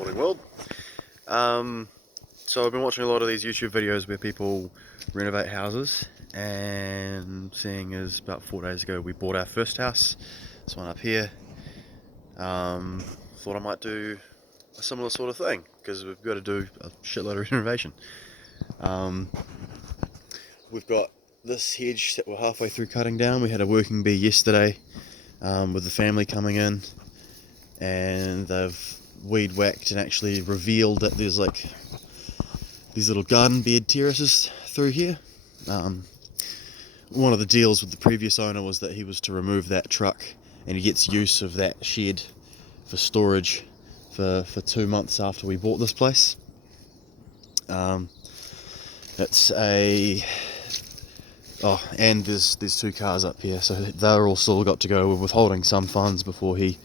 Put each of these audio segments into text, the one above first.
Morning world. So I've been watching a lot of these YouTube videos where people renovate houses, and seeing as about 4 days ago we bought our first house, this one up here. Thought I might do a similar sort of thing because we've got to do a shitload of renovation. We've got this hedge that we're halfway through cutting down. We had a working bee yesterday with the family coming in, and they've weed whacked and actually revealed that there's like these little garden bed terraces through here. One of the deals with the previous owner was that he was to remove that truck and he gets use of that shed for storage for 2 months after we bought this place. It's a and there's 2 cars up here, so they're all still got to go. We're withholding some funds before he,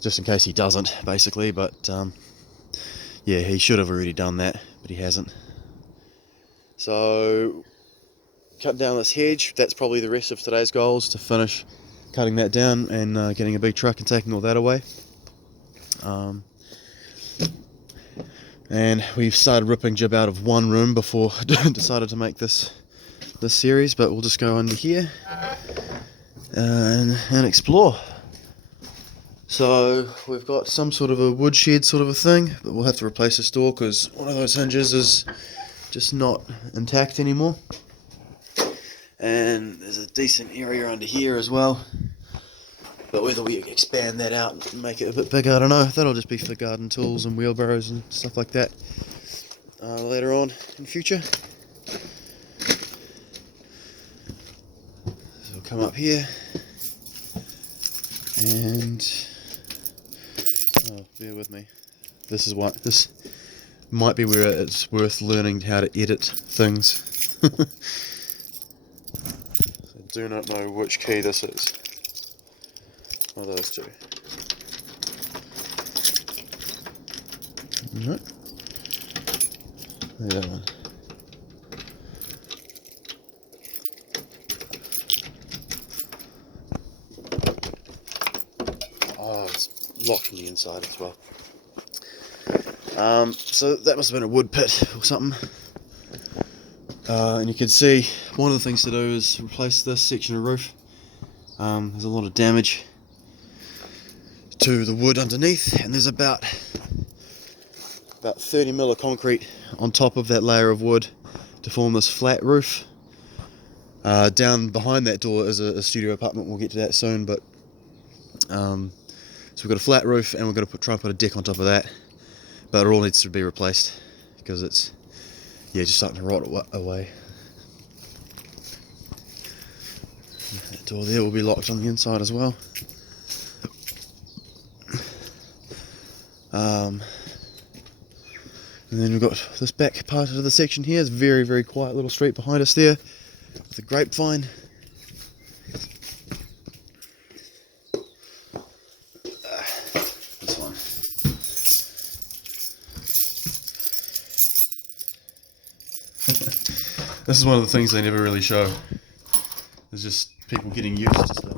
just in case he doesn't, basically, but yeah, he should have already done that, but he hasn't. So, cut down this hedge. That's probably the rest of today's goals, to finish cutting that down and getting a big truck and taking all that away. And we've started ripping Jib out of one room before decided to make this series, but we'll just go under here and explore. So we've got some sort of a woodshed sort of a thing, but we'll have to replace this door because one of those hinges is just not intact anymore. And there's a decent area under here as well, but whether we expand that out and make it a bit bigger, I don't know. That'll just be for garden tools and wheelbarrows and stuff like that later on in future. So we'll come up here and bear with me. This might be where it's worth learning how to edit things. I do not know which key this is. One of those two. No. That one. Oh, it's locked from the inside as well. So that must have been a wood pit or something. And you can see one of the things to do is replace this section of roof. There's a lot of damage to the wood underneath, and there's about 30 mil of concrete on top of that layer of wood to form this flat roof. Down behind that door is a studio apartment. We'll get to that soon, but so we've got a flat roof, and we're going to try and put a deck on top of that, but it all needs to be replaced because it's just starting to rot away. That door there will be locked on the inside as well. And then we've got this back part of the section here. It's a very, very quiet little street behind us there with a grapevine. This one. This is one of the things they never really show. There's just people getting used to stuff.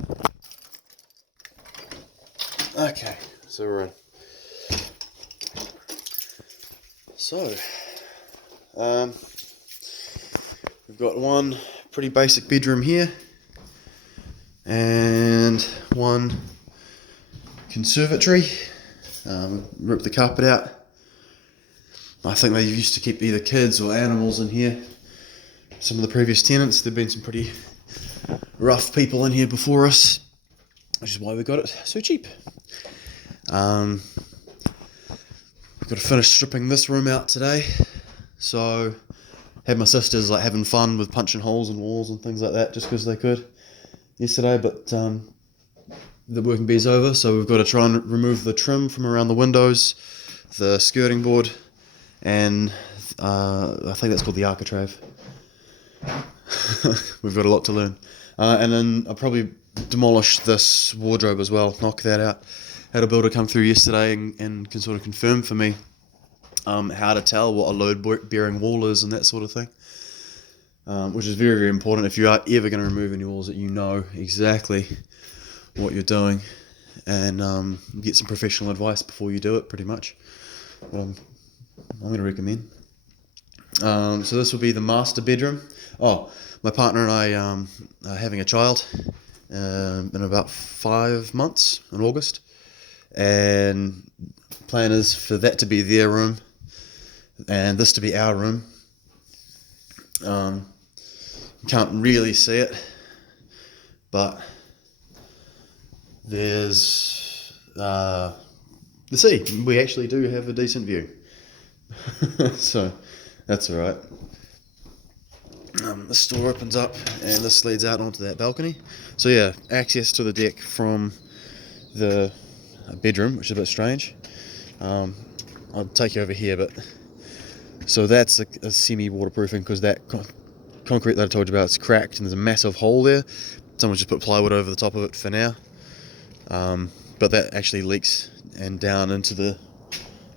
Okay, so we're in. So, we've got one pretty basic bedroom here, and one conservatory. Ripped the carpet out. I think they used to keep either kids or animals in here. Some of the previous tenants, there've been some pretty rough people in here before us, which is why we got it so cheap. We've got to finish stripping this room out today, so had my sisters like having fun with punching holes in walls and things like that just because they could yesterday, but the working bee's over, so we've got to try and remove the trim from around the windows, the skirting board, and I think that's called the architrave. We've got a lot to learn. And then I'll probably demolish this wardrobe as well, knock that out. Had a builder come through yesterday and can sort of confirm for me how to tell what a load-bearing wall is and that sort of thing, which is very, very important if you are ever going to remove any walls, that you know exactly what you're doing and get some professional advice before you do it, pretty much. what I'm going to recommend. So this will be the master bedroom. Oh, my partner and I are having a child in about 5 months in August, and plan is for that to be their room and this to be our room. Can't really see it, but there's the sea. We actually do have a decent view. So that's all right. This door opens up and this leads out onto that balcony. So yeah, access to the deck from the bedroom, which is a bit strange. I'll take you over here, but so that's a semi-waterproofing, because that concrete that I told you about is cracked and there's a massive hole there. Someone just put plywood over the top of it for now, but that actually leaks and down into the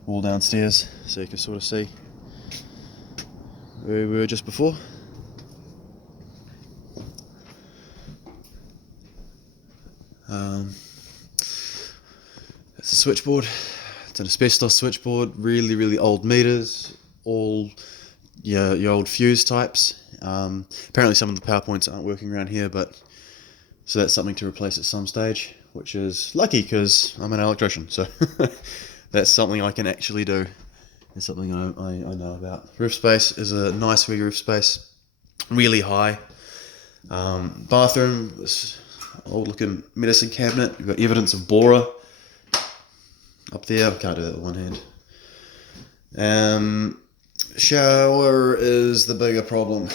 wall downstairs, so you can sort of see where we were just before. It's a switchboard. It's an asbestos switchboard, really old meters, all your old fuse types. Apparently some of the power points aren't working around here, but so that's something to replace at some stage, which is lucky because I'm an electrician, so that's something I can actually do. It's something I know about. Roof space is a nice big roof space, really high. Bathroom, this old looking medicine cabinet. You've got evidence of borer up there. I can't do that with one hand. Shower is the bigger problem.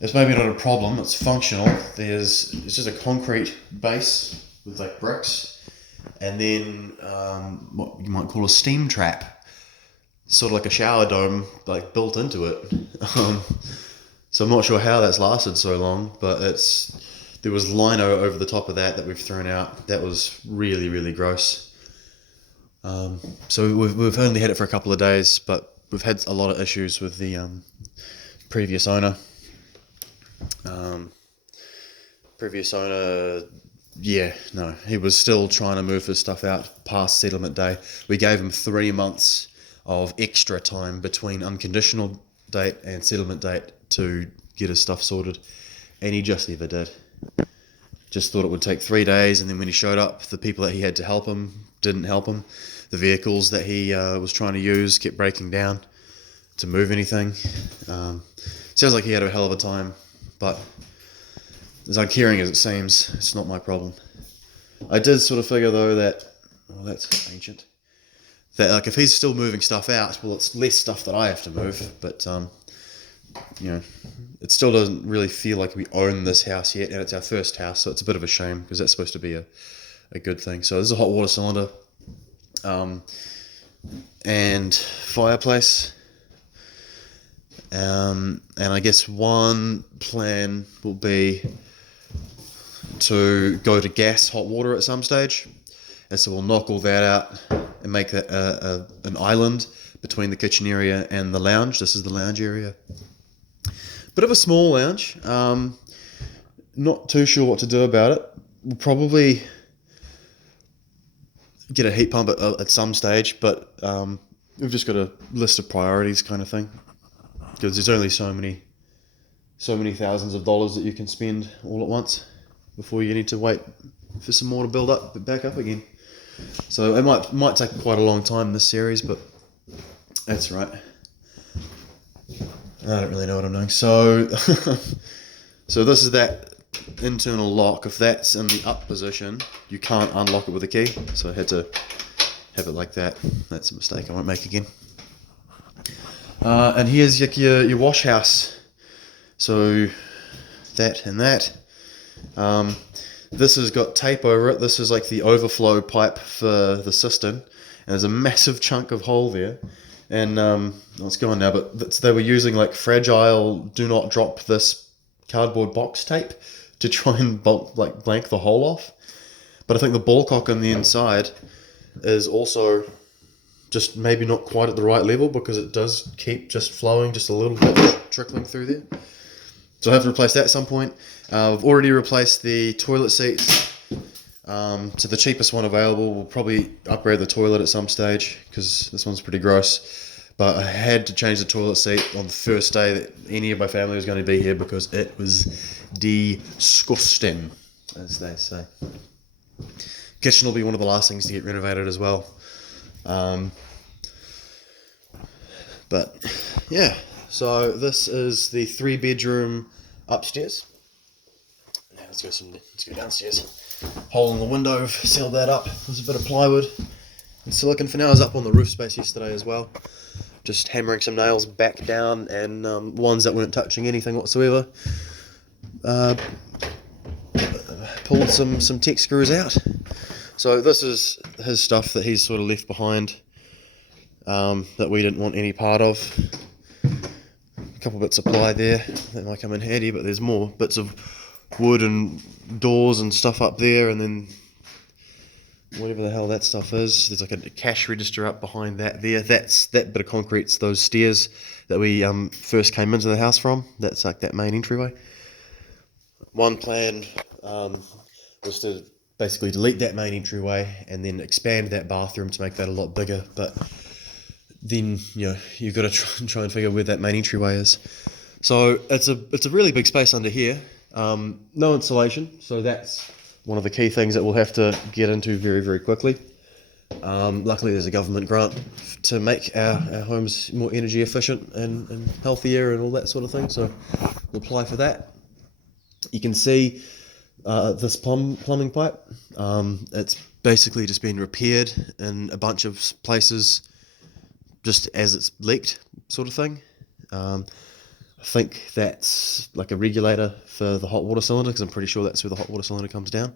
It's maybe not a problem, it's functional. It's just a concrete base with like bricks, and then what you might call a steam trap, sort of like a shower dome, like built into it. So I'm not sure how that's lasted so long, but there was lino over the top of that we've thrown out. That was really gross. So we've only had it for a couple of days, but we've had a lot of issues with the previous owner. He was still trying to move his stuff out past settlement day. We gave him 3 months of extra time between unconditional date and settlement date to get his stuff sorted, and he just never did. Just thought it would take 3 days, and then when he showed up, the people that he had to help him didn't help him. The vehicles that he was trying to use kept breaking down to move anything. Sounds like he had a hell of a time, but as uncaring as it seems, it's not my problem. I did sort of figure though that, well, that's ancient, that like if he's still moving stuff out, well, it's less stuff that I have to move, but it still doesn't really feel like we own this house yet, and it's our first house, so it's a bit of a shame because that's supposed to be a good thing. So this is a hot water cylinder, and fireplace, and I guess one plan will be to go to gas hot water at some stage, and so we'll knock all that out and make that an island between the kitchen area and the lounge. This is the lounge area. Bit of a small lounge. Not too sure what to do about it. We'll probably get a heat pump at some stage, but we've just got a list of priorities kind of thing, because there's only so many thousands of dollars that you can spend all at once before you need to wait for some more to build up back up again. So it might take quite a long time in this series, but that's right. I don't really know what I'm doing. So so this is that internal lock. If that's in the up position, you can't unlock it with a key, so I had to have it like that. That's a mistake I won't make again. And here's your wash house. So that and that. This has got tape over it. This is like the overflow pipe for the cistern, and there's a massive chunk of hole there. And it's gone now, but they were using like fragile do not drop this cardboard box tape to try and blank the hole off. But I think the ball cock on the inside is also just maybe not quite at the right level, because it does keep just flowing just a little bit, trickling through there. So I have to replace that at some point. I've already replaced the toilet seats to the cheapest one available. We'll probably upgrade the toilet at some stage because this one's pretty gross. But I had to change the toilet seat on the first day that any of my family was going to be here because it was disgusting, as they say. Kitchen will be one of the last things to get renovated as well. But yeah, so this is the 3-bedroom upstairs. Now let's go downstairs. Hole in the window, I've sealed that up. There's a bit of plywood and silicone for now. I was up on the roof space yesterday as well, just hammering some nails back down and ones that weren't touching anything whatsoever. Pulled some tech screws out. So this is his stuff that he's sort of left behind, that we didn't want any part of. A couple bits of ply there that might come in handy, but there's more bits of wood and doors and stuff up there, and then whatever the hell that stuff is. There's like a cash register up behind that there. That bit of concrete's those stairs that we first came into the house from. That's like that main entryway. One plan was to basically delete that main entryway and then expand that bathroom to make that a lot bigger, but then you've got to try and figure where that main entryway is. So it's a really big space under here. No insulation, so that's one of the key things that we'll have to get into very, very quickly. Luckily there's a government grant to make our homes more energy efficient and healthier and all that sort of thing, so we'll apply for that. You can see this plumbing pipe. It's basically just been repaired in a bunch of places just as it's leaked, sort of thing. I think that's like a regulator for the hot water cylinder, because I'm pretty sure that's where the hot water cylinder comes down.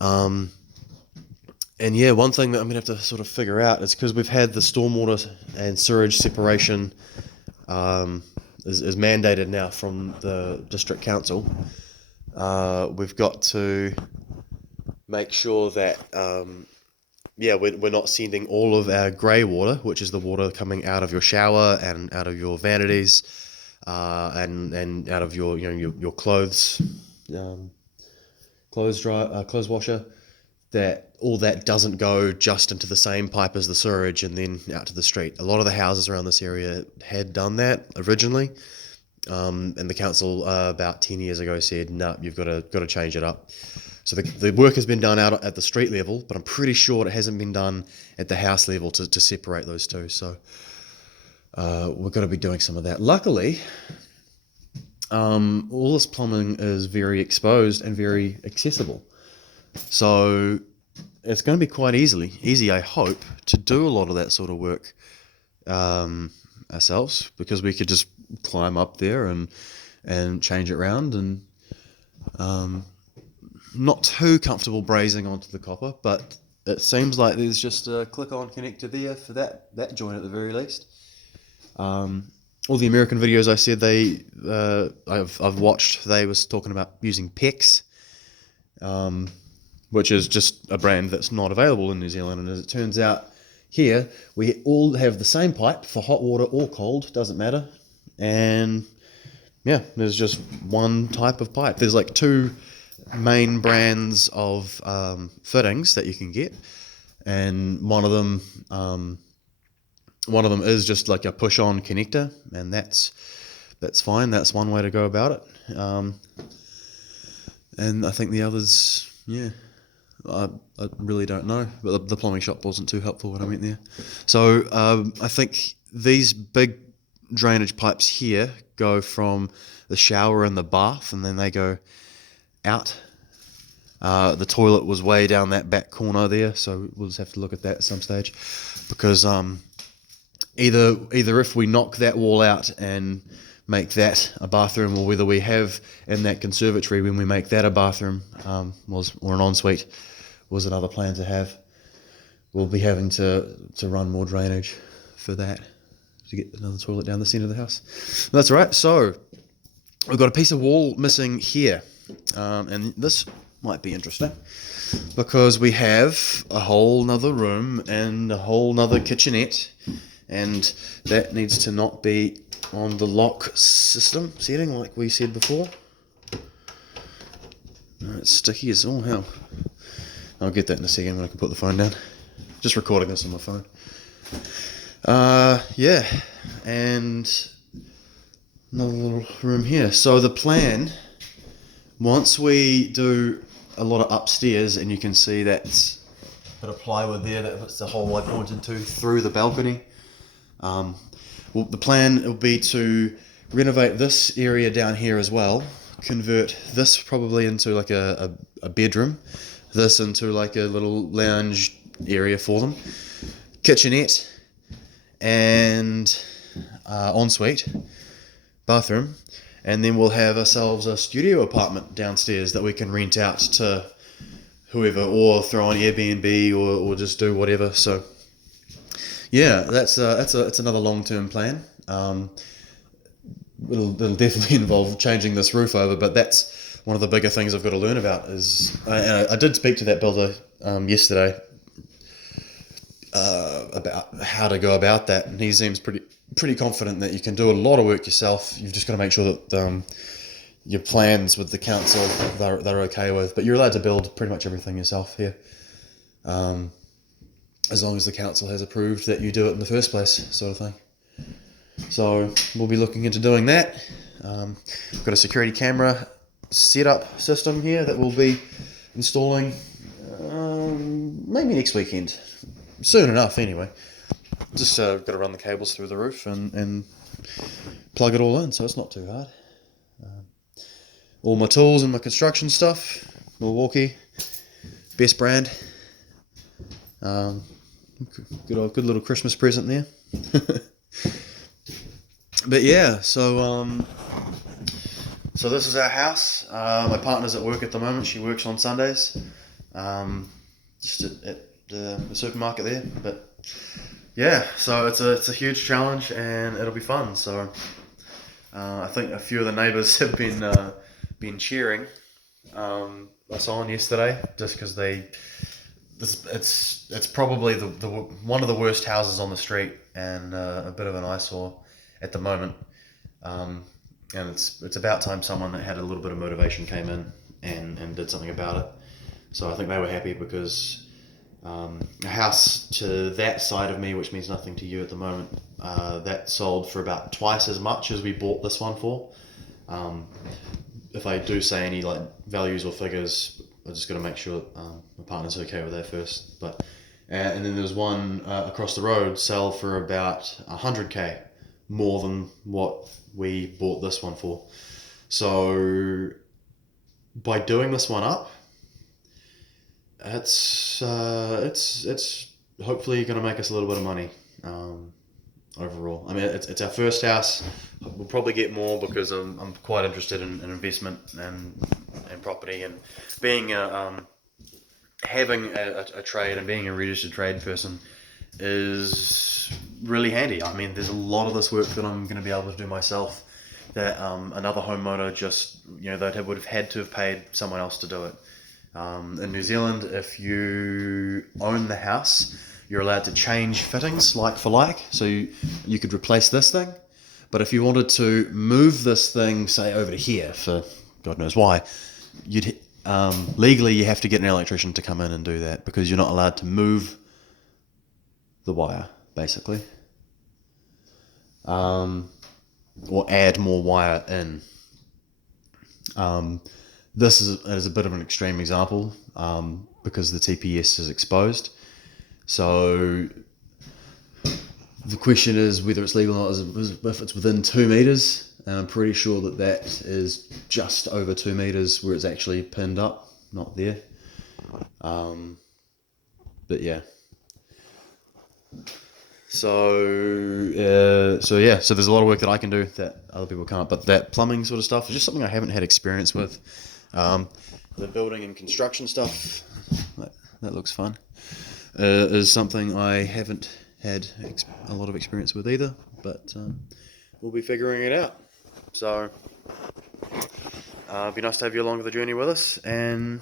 And yeah, one thing that I'm going to have to sort of figure out is, because we've had the stormwater and sewage separation is mandated now from the district council. We've got to make sure that we're not sending all of our grey water, which is the water coming out of your shower and out of your vanities, and out of your clothes washer. That all that doesn't go just into the same pipe as the sewage and then out to the street. A lot of the houses around this area had done that originally, and the council about 10 years ago said, "No, you've got to change it up." So the work has been done out at the street level, but I'm pretty sure it hasn't been done at the house level to separate those two. So we're going to be doing some of that. Luckily, all this plumbing is very exposed and very accessible. So it's going to be quite easy, I hope, to do a lot of that sort of work ourselves, because we could just climb up there and change it around, and not too comfortable brazing onto the copper, but it seems like there's just a click-on connector there for that joint at the very least. All the American videos I said I've watched, they was talking about using PEX, which is just a brand that's not available in New Zealand. And as it turns out, here we all have the same pipe for hot water or cold, doesn't matter. And yeah, there's just one type of pipe. There's like two main brands of fittings that you can get, and one of them is just like a push-on connector, and that's fine. That's one way to go about it. And I think the others, I really don't know, but the plumbing shop wasn't too helpful when I went there. So I think these big drainage pipes here go from the shower and the bath, and then they go out. The toilet was way down that back corner there, so we'll just have to look at that at some stage, because either if we knock that wall out and make that a bathroom, or whether we have in that conservatory, when we make that a bathroom, or an ensuite, was another plan to have. We'll be having to run more drainage for that, to get another toilet down the centre of the house. That's all right. So we've got a piece of wall missing here, and this might be interesting, because we have a whole nother room and a whole nother kitchenette, and that needs to not be on the lock system setting like we said before. Oh, it's sticky as all hell. I'll get that in a second when I can put the phone down. Just recording this on my phone. Yeah, and another little room here. So the plan, once we do a lot of upstairs, and you can see that's a bit of plywood there, that's the hole I pointed to through the balcony. Well, the plan will be to renovate this area down here as well, convert this probably into like a bedroom, this into like a little lounge area for them, kitchenette, and ensuite bathroom, and then we'll have ourselves a studio apartment downstairs that we can rent out to whoever, or throw on Airbnb, or just do whatever. So yeah, that's another long-term plan. It'll definitely involve changing this roof over, but that's one of the bigger things I've got to learn about. Is I did speak to that builder yesterday about how to go about that, and he seems pretty confident that you can do a lot of work yourself. You've just got to make sure that your plans with the council they're okay with, but you're allowed to build pretty much everything yourself here, as long as the council has approved that you do it in the first place, sort of thing. So we'll be looking into doing that. We've got a security camera setup system here that we'll be installing maybe next weekend. Soon enough, anyway. Just got to run the cables through the roof and plug it all in, so it's not too hard. All my tools and my construction stuff, Milwaukee, best brand. Good little Christmas present there. But yeah, so this is our house. My partner's at work at the moment. She works on Sundays, just at the supermarket there. But yeah, so it's a huge challenge, and it'll be fun. So I think a few of the neighbours have been cheering us on yesterday, just because it's probably the one of the worst houses on the street, and a bit of an eyesore at the moment, and it's about time someone that had a little bit of motivation came in and did something about it. So I think they were happy, because a house to that side of me, which means nothing to you at the moment, that sold for about twice as much as we bought this one for. If I do say any like values or figures, I just got to make sure my partner's okay with that first. But and then there's one across the road sell for about 100k more than what we bought this one for. So by doing this one up, it's hopefully going to make us a little bit of money overall. I mean, it's our first house. We'll probably get more, because I'm quite interested in investment and property, and being having a trade and being a registered trade person is really handy. I mean, there's a lot of this work that I'm going to be able to do myself that another homeowner just, they would have had to have paid someone else to do it. In New Zealand, if you own the house, you're allowed to change fittings like for like. So you could replace this thing, but if you wanted to move this thing, say, over to here for God knows why, you'd legally you have to get an electrician to come in and do that, because you're not allowed to move the wire, basically, or add more wire in. This is a bit of an extreme example, because the TPS is exposed. So the question is whether it's legal or not, if it's within 2 meters, and I'm pretty sure that is just over 2 meters where it's actually pinned up, not there. But yeah. So there's a lot of work that I can do that other people can't, but that plumbing sort of stuff is just something I haven't had experience with. The building and construction stuff, that looks fun, is something I haven't had a lot of experience with either, but we'll be figuring it out. So it'd be nice to have you along the journey with us, and